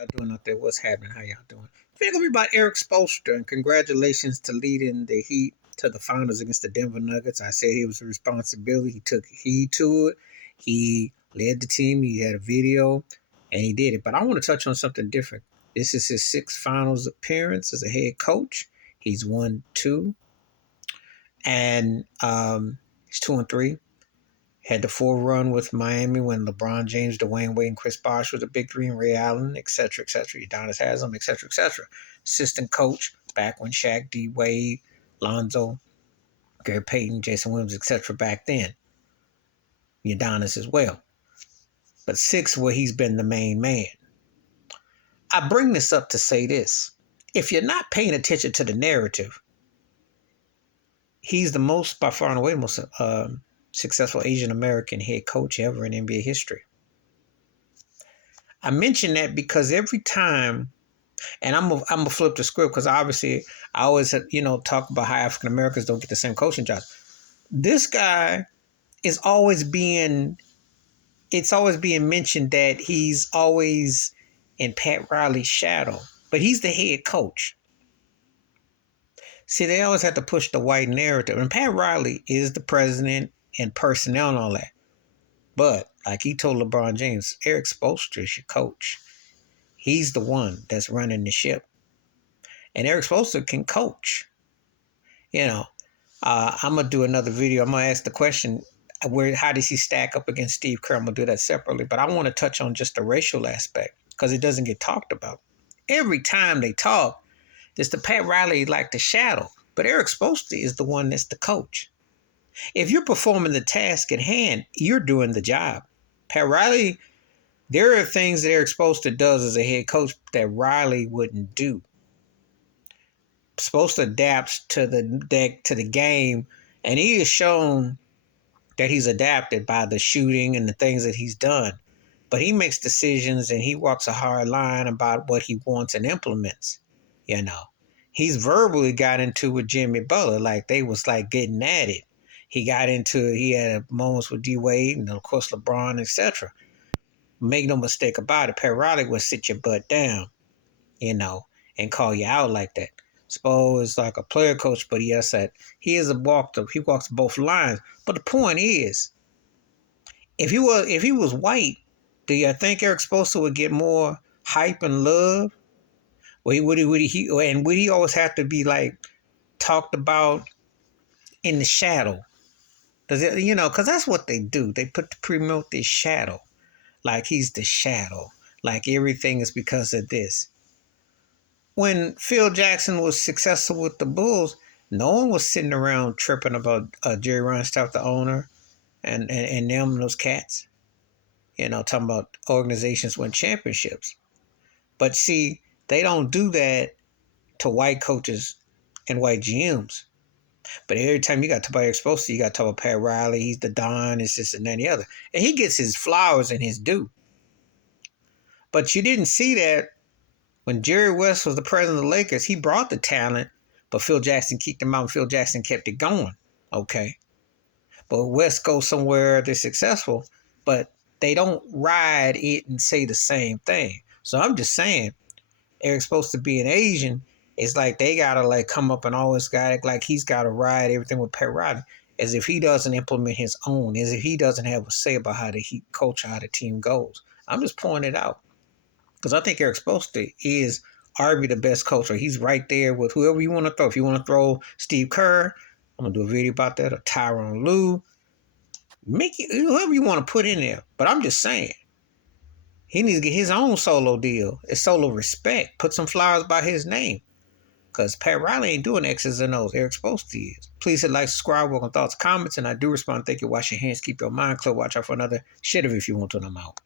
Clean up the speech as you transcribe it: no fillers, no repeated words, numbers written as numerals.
Y'all doing out there? What's happening? How y'all doing? We're gonna be about Eric Spoelstra, and congratulations to leading the Heat to the finals against the Denver Nuggets. I said it was a responsibility. He took heed to it. He led the team. He had a video, and he did it. But I want to touch on something different. This is his sixth finals appearance as a head coach. He's won two, and he's 2-3. Had the full run with Miami when LeBron James, Dwayne Wade, and Chris Bosh was a big three, and Ray Allen, etc., etc. Udonis Haslam, etc., etc. Assistant coach back when Shaq, D. Wade, Lonzo, Gary Payton, Jason Williams, etc. back then. Udonis as well. But six, where he's been the main man. I bring this up to say this. If you're not paying attention to the narrative, he's the most, by far and away, most successful Asian American head coach ever in NBA history. I mention that because every time, and I'm gonna flip the script because obviously I always talk about how African Americans don't get the same coaching jobs. This guy is always being mentioned that he's always in Pat Riley's shadow, but he's the head coach. See, they always have to push the white narrative, and Pat Riley is the president and personnel and all that. But like he told LeBron James, Eric Spoelstra is your coach. He's the one that's running the ship. And Eric Spoelstra can coach. I'm going to do another video. I'm going to ask the question, how does he stack up against Steve Kerr? I'm going to do that separately. But I want to touch on just the racial aspect because it doesn't get talked about. Every time they talk, there's the Pat Riley like the shadow. But Eric Spoelstra is the one that's the coach. If you're performing the task at hand, you're doing the job. Pat Riley, there are things that Eric Spoelstra does as a head coach that Riley wouldn't do. Spoelstra adapts to the game, and he has shown that he's adapted by the shooting and the things that he's done. But he makes decisions and he walks a hard line about what he wants and implements. He's verbally got into with Jimmy Butler, like they was like getting at it. He had moments with D. Wade and, of course, LeBron, etc. Make no mistake about it, Pat Riley will sit your butt down, and call you out like that. Spo is like a player coach, but he walks both lines. But the point is, if he was white, do you think Eric Spoelstra would get more hype and love? Would he always have to be like talked about in the shadow? Because that's what they do. They promote this shadow. Like he's the shadow. Like everything is because of this. When Phil Jackson was successful with the Bulls, no one was sitting around tripping about Jerry Reinsdorf, the owner, and them, those cats. Talking about organizations win championships. But see, they don't do that to white coaches and white GMs. But every time you got to talk about Eric Spoelstra, you got to talk about Pat Riley. He's the Don, it's this and that and the other. And he gets his flowers and his due. But you didn't see that when Jerry West was the president of the Lakers. He brought the talent, but Phil Jackson kicked him out and Phil Jackson kept it going. Okay. But West goes somewhere they're successful, but they don't ride it and say the same thing. So I'm just saying, Eric's supposed to be an Asian. It's like they gotta like come up and always got it like he's gotta ride everything with Pat Riley, as if he doesn't implement his own, as if he doesn't have a say about how the Heat coach, how the team goes. I'm just pointing it out because I think Eric Spoelstra is arguably the best coach, or he's right there with whoever you want to throw. If you want to throw Steve Kerr, I'm gonna do a video about that, or Tyronn Lue, make it whoever you want to put in there. But I'm just saying, he needs to get his own solo deal, his solo respect. Put some flowers by his name. Because Pat Riley ain't doing X's and O's. Eric Spoelstra is. Please hit like, subscribe, welcome thoughts, comments, and I do respond. Thank you. Wash your hands, keep your mind clear. Watch out for another shit of if you want to, and I'm out.